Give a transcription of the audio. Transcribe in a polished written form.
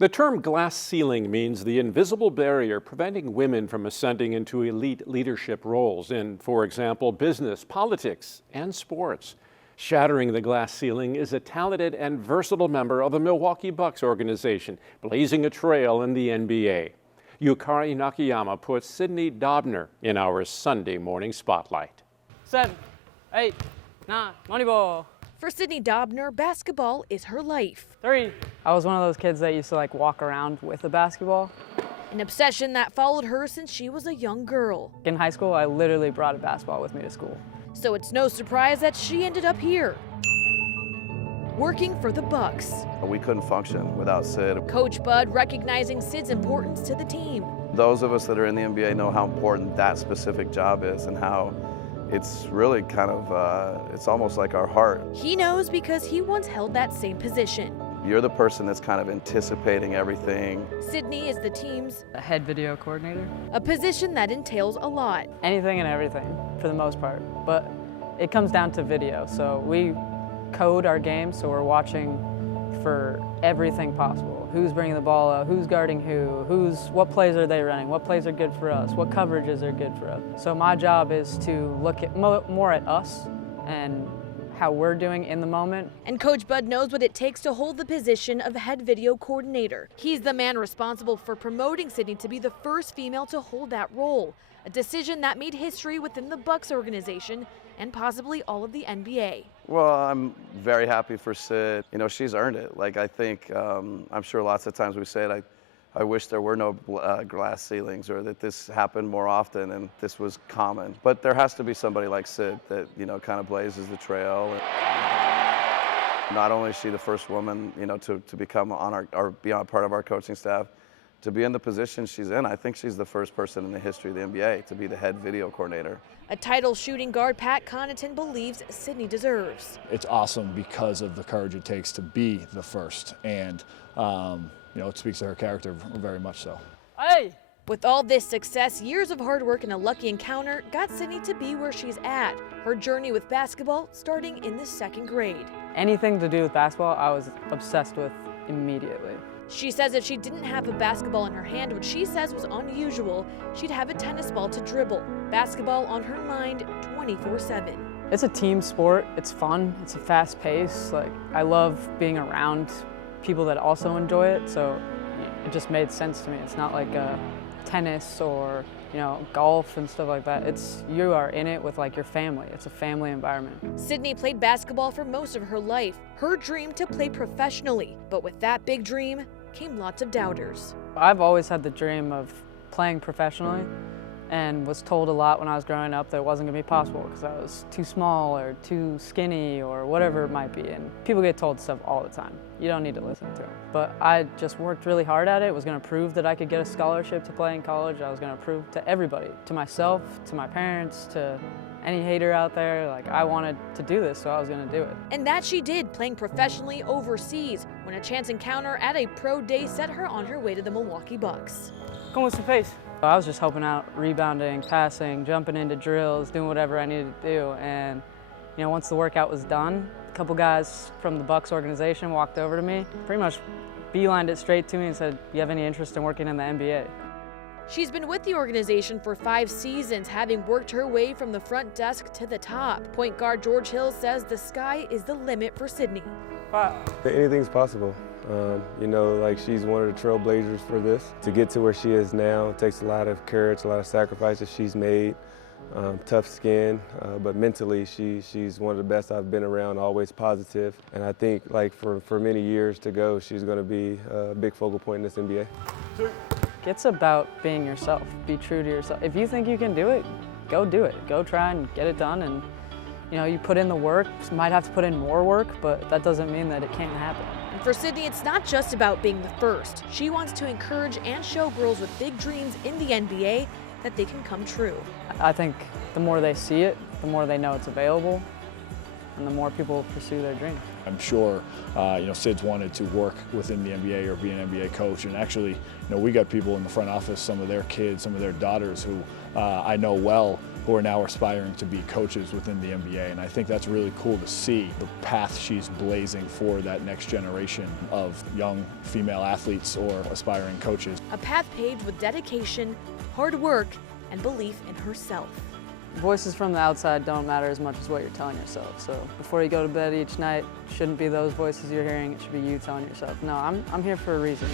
The term glass ceiling means the invisible barrier preventing women from ascending into elite leadership roles in, for example, business, politics, and sports. Shattering the glass ceiling is a talented and versatile member of the Milwaukee Bucks Organization, blazing a trail in the NBA. Yukare Nakayama puts Sidney Dobner in our Sunday morning spotlight. 7, 8, 9, money ball. For Sidney Dobner, basketball is her life. 3. I was one of those kids that used to walk around with a basketball. An obsession that followed her since she was a young girl. In high school, I literally brought a basketball with me to school. So it's no surprise that she ended up here, working for the Bucks. We couldn't function without Sid. Coach Bud recognizing Sid's importance to the team. Those of us that are in the NBA know how important that specific job is and how it's really kind of, it's almost like our heart. He knows because he once held that same position. You're the person that's kind of anticipating everything. Sidney is the team's head video coordinator. a position that entails a lot. Anything and everything, for the most part. But it comes down to video. So we code our game, so we're watching for everything possible. Who's bringing the ball out, who's guarding who, what plays are they running, what plays are good for us, what coverages are good for us. So my job is to look at more at us and how we're doing in the moment. And Coach Bud knows what it takes to hold the position of head video coordinator. He's the man responsible for promoting Sidney to be the first female to hold that role, a decision that made history within the Bucks organization and possibly all of the NBA. Well, I'm very happy for Sid. You know, she's earned it. I think, I'm sure lots of times we say it, I wish there were no glass ceilings or that this happened more often and this was common. But there has to be somebody like Sid that, kind of blazes the trail. Not only is she the first woman, to become on or be on part of our coaching staff, to be in the position she's in, I think she's the first person in the history of the NBA to be the head video coordinator. A title shooting guard Pat Connaughton believes Sidney deserves. It's awesome because of the courage it takes to be the first, and it speaks to her character very much so. Hey! With all this success, years of hard work and a lucky encounter got Sidney to be where she's at. Her journey with basketball starting in the 2nd grade. Anything to do with basketball, I was obsessed with immediately. She says if she didn't have a basketball in her hand, which she says was unusual, she'd have a tennis ball to dribble. Basketball on her mind 24/7. It's a team sport. It's fun. It's a fast pace. I love being around people that also enjoy it, so it just made sense to me. It's not like tennis or golf and stuff like that. You are in it with your family. It's a family environment. Sidney played basketball for most of her life. Her dream to play professionally, but with that big dream came lots of doubters. I've always had the dream of playing professionally, and was told a lot when I was growing up that it wasn't going to be possible because I was too small or too skinny or whatever it might be. And people get told stuff all the time. You don't need to listen to them. But I just worked really hard at it. Was going to prove that I could get a scholarship to play in college. I was going to prove to everybody, to myself, to my parents, to any hater out there, I wanted to do this, so I was going to do it. And that she did, playing professionally overseas, when a chance encounter at a pro day set her on her way to the Milwaukee Bucks. Come with some pace. I was just helping out, rebounding, passing, jumping into drills, doing whatever I needed to do. And once the workout was done, a couple guys from the Bucks organization walked over to me, pretty much beelined it straight to me and said, "You have any interest in working in the NBA?" She's been with the organization for 5 seasons, having worked her way from the front desk to the top. Point guard George Hill says the sky is the limit for Sidney. Anything's possible. She's one of the trailblazers for this. To get to where she is now, it takes a lot of courage, a lot of sacrifices she's made, tough skin, but mentally she's one of the best I've been around, always positive. And I think for many years to go, she's going to be a big focal point in this NBA. It's about being yourself. Be true to yourself. If you think you can do it, go do it. Go try and get it done. And you put in the work. You might have to put in more work, but that doesn't mean that it can't happen. And for Sidney, it's not just about being the first. She wants to encourage and show girls with big dreams in the NBA that they can come true. I think the more they see it, the more they know it's available, and the more people pursue their dreams. I'm sure, Sid's wanted to work within the NBA or be an NBA coach, and actually, we got people in the front office, some of their kids, some of their daughters who I know well, who are now aspiring to be coaches within the NBA. And I think that's really cool to see the path she's blazing for that next generation of young female athletes or aspiring coaches. A path paved with dedication, hard work, and belief in herself. Voices from the outside don't matter as much as what you're telling yourself. So before you go to bed each night, it shouldn't be those voices you're hearing, it should be you telling yourself, no, I'm here for a reason.